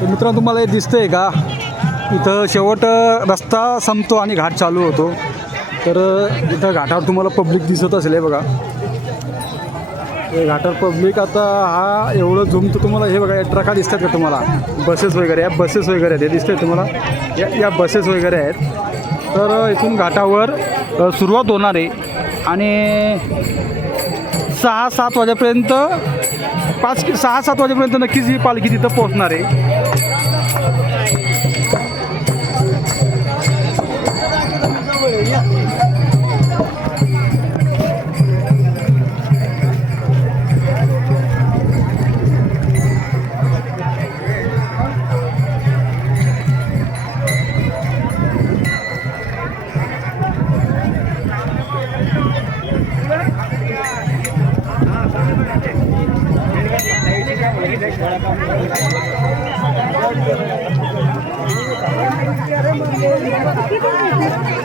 तर मित्रांनो तुम्हाला हे दिसतंय का? इथं शेवट रस्ता संपतो आणि घाट चालू होतो. तर इथं घाटावर तुम्हाला पब्लिक दिसत असेल हे बघा. हे घाटावर पब्लिक आता हा एवढं झूम तर तुम्हाला हे बघा या ट्रका दिसतात का तुम्हाला? बसेस वगैरे या बसेस वगैरे आहेत हे दिसतंय तुम्हाला? या या बसेस वगैरे आहेत. तर इथून घाटावर सुरुवात होणार आहे. आणि सहा सात वाजेपर्यंत पाच सहा सात वाजेपर्यंत नक्कीच ही पालखी तिथं पोहोचणार आहे. 别动这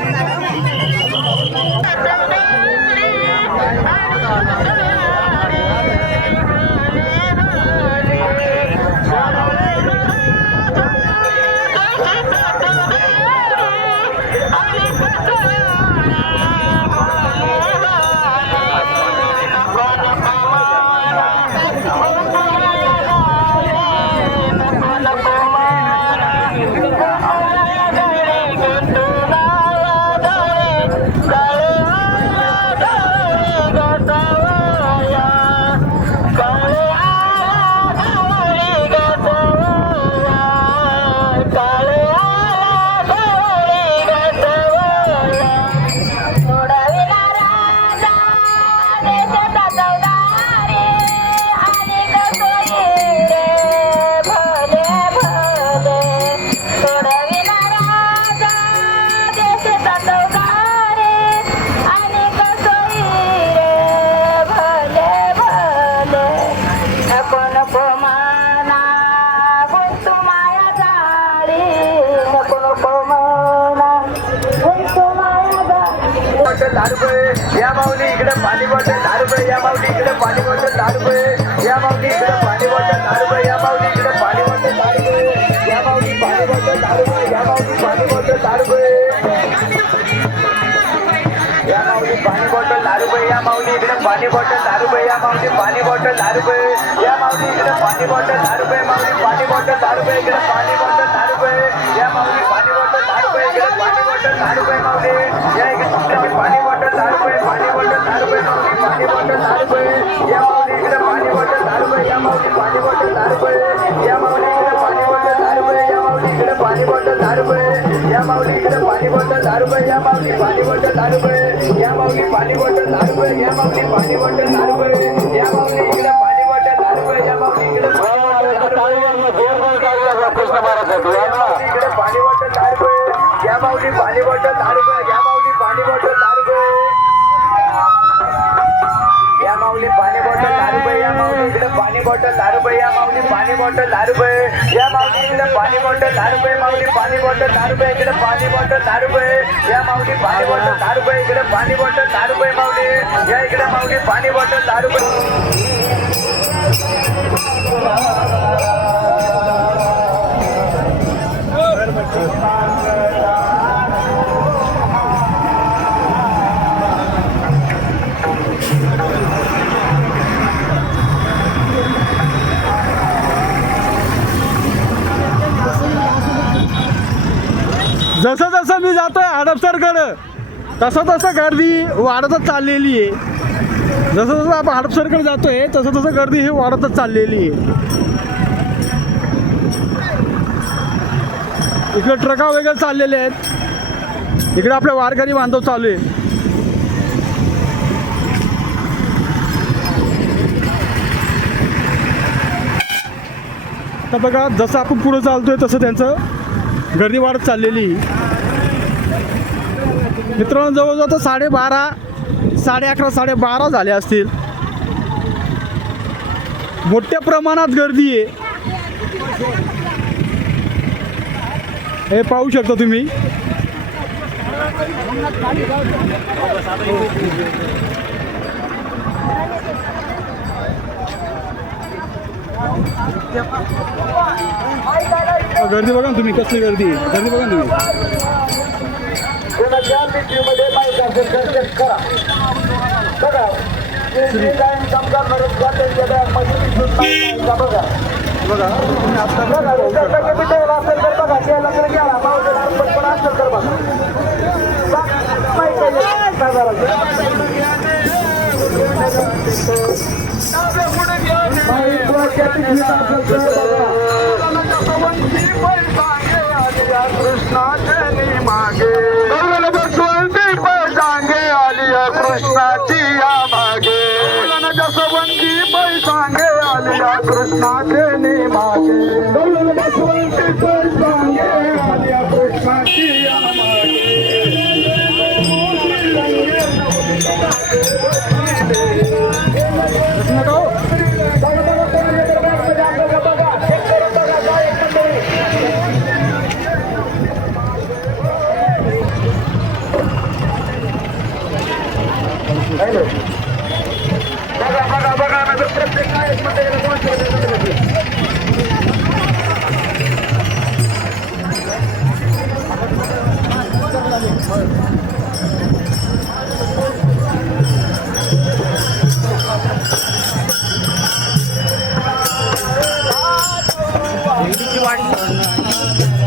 झाली बॉटल दहा रुपये या माऊली इकडे पाणी बॉटल दहा रुपये या माऊली इकडे पाणी बॉटल दहा रुपये या माऊली इकडे पाणी बॉटल दहा रुपये या माऊली इकडे पाणी बॉटल दहा रुपये या माऊली पाणी बॉटल दहा रुपये या माऊली पाणी बॉटल दहा रुपये या माऊली पाणी बॉटल दहा रुपये या माऊली इकडे पाणी बॉटल दहा रुपये या माऊली पाणी बॉटल दहा रुपये या माऊली इकडे पाणी बॉटल दहा रुपये माऊली पाणी बॉटल दहा रुपये इकडे पाणी बॉटल दहा रुपये या माऊली पाणी बॉटल दहा रुपये इकडे पाणी बॉटल दहा रुपये माऊली या इकडे पाणी बॉटल दहा रुपये पाणी बॉटल दहा रुपये माऊली पाणी बॉटल दहा रुपये या माऊली इकडे पाणी बॉटल दहा रुपये बॉटल दहा रुपये या माऊली पाणी बॉटल दहा रुपये या माऊली इकडे पाणी बॉटल दहा रुपये माऊली पाणी बॉटल दहा रुपये इकडे पाणी बॉटल दहा रुपये या माऊली पाणी बॉटल दहा रुपये इकडे पाणी बॉटल दहा रुपये माऊली. या इकडे माऊली पाणी बॉटल दहा रुपये तसं तसं गर्दी वाढतच चाललेली आहे. जसं जसं आपण हडपसरकडे जातोय तसं तसं गर्दी ही वाढतच चाललेली आहे. इकडे ट्रका वगैरे चाललेले आहेत. इकडे आपले वारकरी बांधव चालू आहे. तर बघा जसं आपण पुढे चालतोय तसं त्यांचं गर्दी वाढत चाललेली मित्रांनो जवळजवळ तर साडेबारा साडे अकरा साडेबारा झाले असतील. मोठ्या प्रमाणात गर्दी आहे. हे पाहू शकता तुम्ही. गर्दी बघा ना तुम्ही कसली गर्दी गर्दी बघा ना तुम्ही. मिठीमध्ये माहीत असेल तर check करा. बघा जे काही काम करणारे त्यांच्या का बघा. बघा मिटवलं असेल तर बघा गेला तर मावशीला अर्पण पण असेल तर बघा बघ, माहीत आलिया आल्या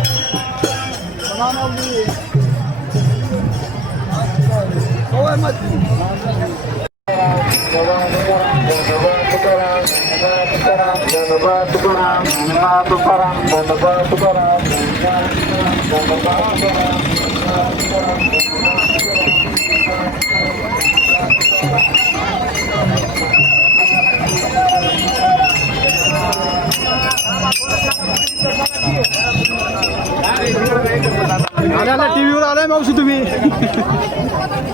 आल्या टी व्हीवर आलाय मावशी तुम्ही.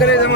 करायचं